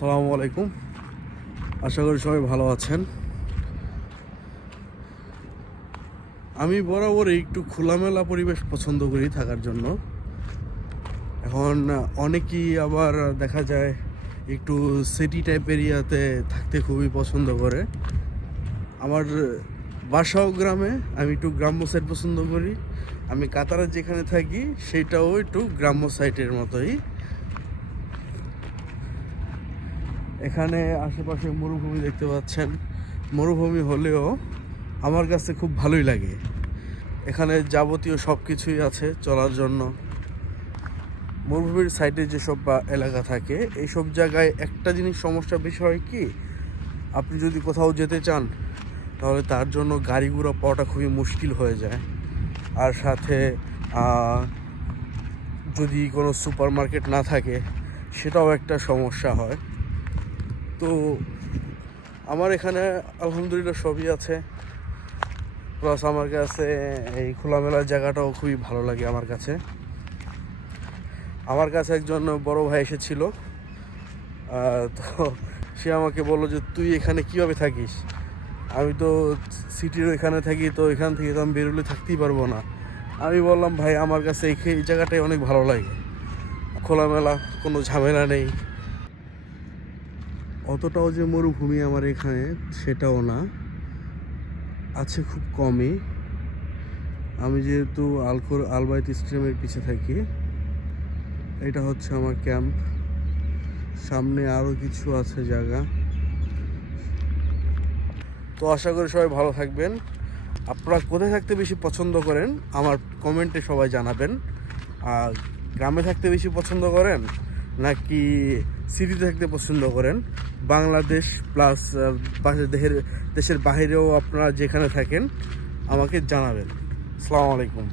আসসালামু আলাইকুম। আশা করি সবাই ভালো আছেন। আমি বরাবরই একটু খোলামেলা পরিবেশ পছন্দ করি থাকার জন্য। এখন অনেকেই আবার দেখা যায় একটু সিটি টাইপ এরিয়াতে থাকতে খুবই পছন্দ করে। আমার বাসাও গ্রামে, আমি একটু গ্রাম্য সাইড পছন্দ করি। আমি কাতারে যেখানে থাকি সেটাও একটু গ্রাম্য সাইটের মতোই। এখানে আশেপাশে মরুভূমি দেখতে পাচ্ছেন। মরুভূমি হলেও আমার কাছে খুব ভালোই লাগে। এখানে যাবতীয় সব কিছুই আছে চলার জন্য। মরুভূমির সাইডে যেসব এলাকা থাকে এইসব জায়গায় একটা জিনিস সমস্যা বেশি হয় কি, আপনি যদি কোথাও যেতে চান তাহলে তার জন্য গাড়ি ঘোড়া পাওয়াটা খুবই মুশকিল হয়ে যায়। আর সাথে যদি কোনো সুপার মার্কেট না থাকে সেটাও একটা সমস্যা হয়। তো আমার এখানে আলহামদুলিল্লাহ সবই আছে। প্লাস আমার কাছে এই খোলামেলা জায়গাটাও খুবই ভালো লাগে। আমার কাছে একজন বড় ভাই এসেছিল। তো সে আমাকে বললো যে তুই এখানে কীভাবে থাকিস, আমি তো সিটির এখানে থাকি, তো এখান থেকে তো আমি বেরোলে থাকতেই পারবো না। আমি বললাম ভাই আমার কাছে এই জায়গাটাই অনেক ভালো লাগে, খোলামেলা, কোনো ঝামেলা নেই। অতটাও যে মরুভূমি আমার এখানে সেটাও না, আছে খুব কমই। আমি যেহেতু আলবাইত স্টেডিয়ামের পিছে থাকি, এটা হচ্ছে আমার ক্যাম্প। সামনে আরও কিছু আছে জায়গা। তো আশা করি সবাই ভালো থাকবেন। আপনারা কোথায় থাকতে বেশি পছন্দ করেন আমার কমেন্টে সবাই জানাবেন। আর গ্রামে থাকতে বেশি পছন্দ করেন নাকি সিটিতে থাকতে পছন্দ করেন? বাংলাদেশ প্লাস দেশের বাইরেও আপনারা যেখানে থাকেন আমাকে জানাবেন। আসসালামু আলাইকুম।